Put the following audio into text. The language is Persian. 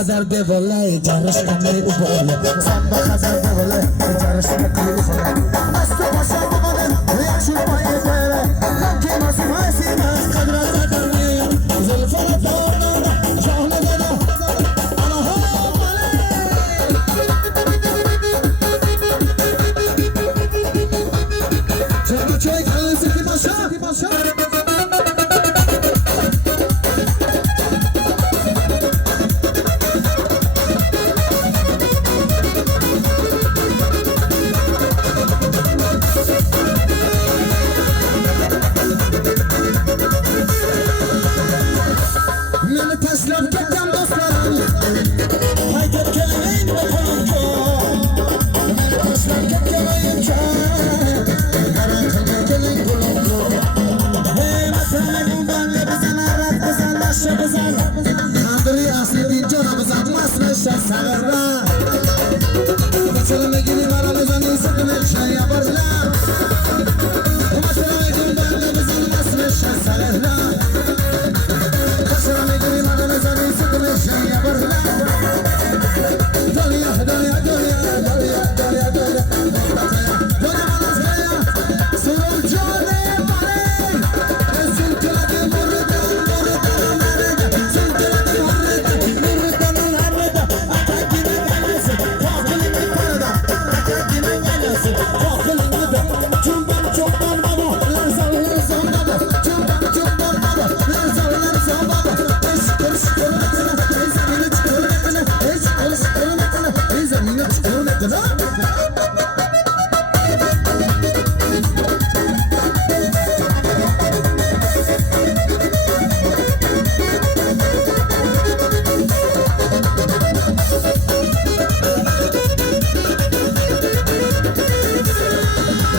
خزر ده والله جارش کنه بالا سام خزر ده والله جارش کنه بالا است باشه بودن ریاکشن پای بره کی ماسی ماس قدر زدنی زلفا دارنا جان دادا انا ها چه چه خلاص کی باشه Sagarra, solo me quiere para los años que me